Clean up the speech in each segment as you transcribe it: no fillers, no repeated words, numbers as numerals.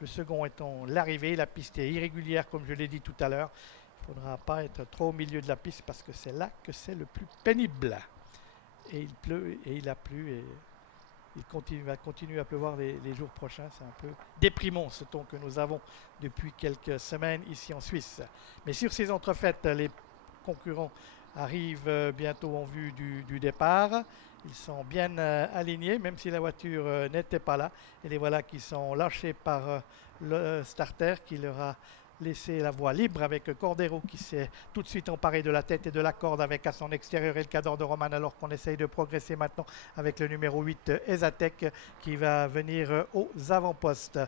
Le second étant l'arrivée. La piste est irrégulière, comme je l'ai dit tout à l'heure. Il ne faudra pas être trop au milieu de la piste parce que c'est là que c'est le plus pénible. Et il pleut et il a plu et va continuer à pleuvoir les jours prochains. C'est un peu déprimant ce temps que nous avons depuis quelques semaines ici en Suisse. Mais sur ces entrefaites, les concurrents arrivent bientôt en vue du départ. Ils sont bien alignés, même si la voiture n'était pas là. Et les voilà qui sont lâchés par le starter qui leur a laissé la voie libre avec Cordero qui s'est tout de suite emparé de la tête et de la corde avec à son extérieur El Cador de Roman, alors qu'on essaye de progresser maintenant avec le numéro 8 Esatek qui va venir aux avant-postes.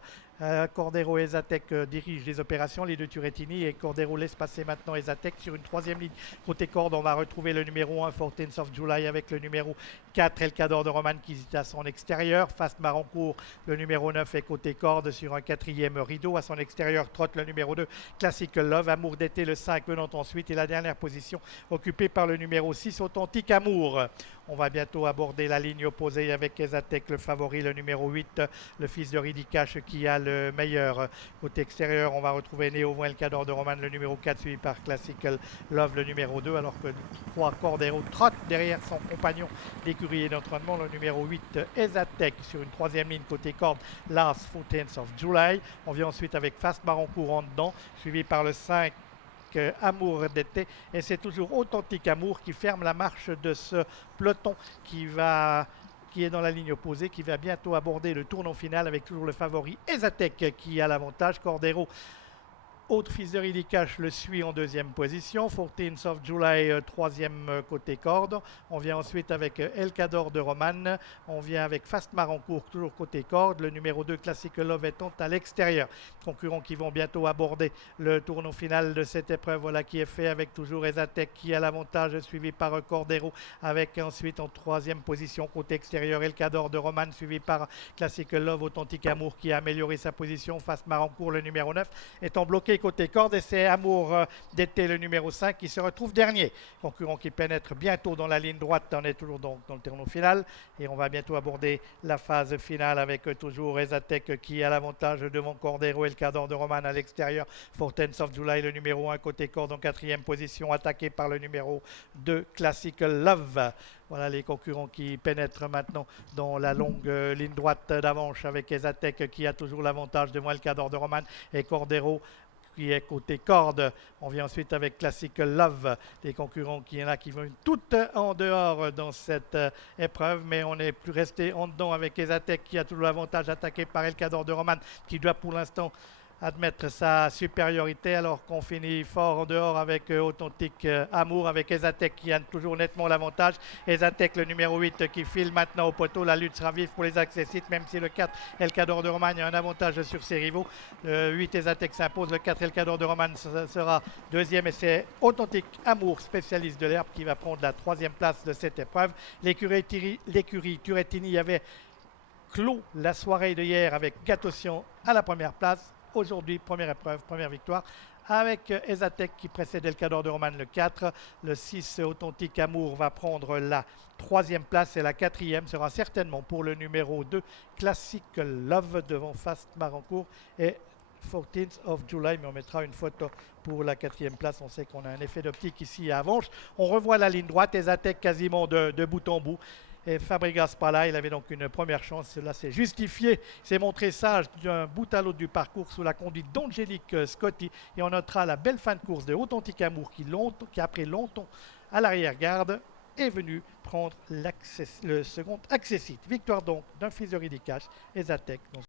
Cordero et Esatek dirigent les opérations, les deux Turrettini, et Cordero laisse passer maintenant Esatek sur une troisième ligne. Côté corde, on va retrouver le numéro 1 14th of July avec le numéro 4 El Cador de Roman qui est à son extérieur. Fast Marancourt, le numéro 9 est côté corde sur un quatrième rideau. À son extérieur, trotte le numéro 2 Classical Love. Amour d'été, le 5 venant ensuite, et la dernière position occupée par le numéro 6 Authentique Amour. On va bientôt aborder la ligne opposée avec Esatek, le favori, le numéro 8, le fils de Ridicash qui a le meilleur. Côté extérieur, on va retrouver Néo El Cador de Roman, le numéro 4, suivi par Classical Love, le numéro 2, alors que 3 Cordero trotte derrière son compagnon d'écurie et d'entraînement, le numéro 8, Esatek, sur une troisième ligne côté corde, Last 14th of July. On vient ensuite avec Fast Marancourt en dedans, suivi par le 5, Amour d'été, et c'est toujours Authentique Amour qui ferme la marche de ce peloton qui est dans la ligne opposée, qui va bientôt aborder le tournant final avec toujours le favori Esatek qui a l'avantage. Cordero, autre fils de Ridicash, le suit en deuxième position. 14th of July, troisième côté corde. On vient ensuite avec El Cador de Roman. On vient avec Fast Marancourt, toujours côté corde. Le numéro 2, Classical Love, étant à l'extérieur. Concurrents qui vont bientôt aborder le tournant final de cette épreuve. Voilà qui est fait avec toujours Esatek qui a l'avantage, suivi par Cordero, avec ensuite en troisième position côté extérieur El Cador de Roman, suivi par Classical Love, Authentique Amour qui a amélioré sa position. Fast Marancourt, le numéro 9, étant bloqué côté corde, et c'est Amour d'été, le numéro 5, qui se retrouve dernier. Concurrent qui pénètre bientôt dans la ligne droite. On est toujours donc dans le tournant final et on va bientôt aborder la phase finale avec toujours Esatek qui a l'avantage devant Cordero et El Cador de Roman à l'extérieur. 14th of July, le numéro 1 côté corde en quatrième position, attaqué par le numéro 2 Classical Love. Voilà les concurrents qui pénètrent maintenant dans la longue ligne droite d'avance avec Esatek qui a toujours l'avantage devant El Cador de Roman et Cordero qui est côté corde. On vient ensuite avec Classical Love, les concurrents qui y en a qui vont toutes en dehors dans cette épreuve, mais on est plus resté en dedans avec Esatek qui a toujours l'avantage, attaqué par El Cador de Roman qui doit pour l'instant admettre sa supériorité, alors qu'on finit fort en dehors avec Authentique Amour, avec Esatek qui a toujours nettement l'avantage. Esatek, le numéro 8, qui file maintenant au poteau. La lutte sera vive pour les accessites, même si le 4 El Cador de Roman a un avantage sur ses rivaux. Le 8 Esatek s'impose, le 4 El Cador de Roman sera deuxième, et c'est Authentique Amour, spécialiste de l'herbe, qui va prendre la troisième place de cette épreuve. L'écurie Turrettini avait clos la soirée de hier avec Gatossian à la première place. Aujourd'hui, première épreuve, première victoire, avec Esatek qui précède El Cador de Roman, le 4. Le 6, Authentique Amour, va prendre la troisième place, et la quatrième sera certainement pour le numéro 2, Classical Love, devant Fast Marancourt et 14th of July, mais on mettra une photo pour la quatrième place. On sait qu'on a un effet d'optique ici à Avanches. On revoit la ligne droite, Esatek quasiment de bout en bout. Et Fabregas pas là, il avait donc une première chance. Cela s'est justifié, s'est montré sage d'un bout à l'autre du parcours sous la conduite d'Angélique Scotti. Et on notera la belle fin de course de Authentique Amour qui après longtemps à l'arrière-garde, est venu prendre le second accessite. Victoire donc d'un fils de Ridicash, Esatek.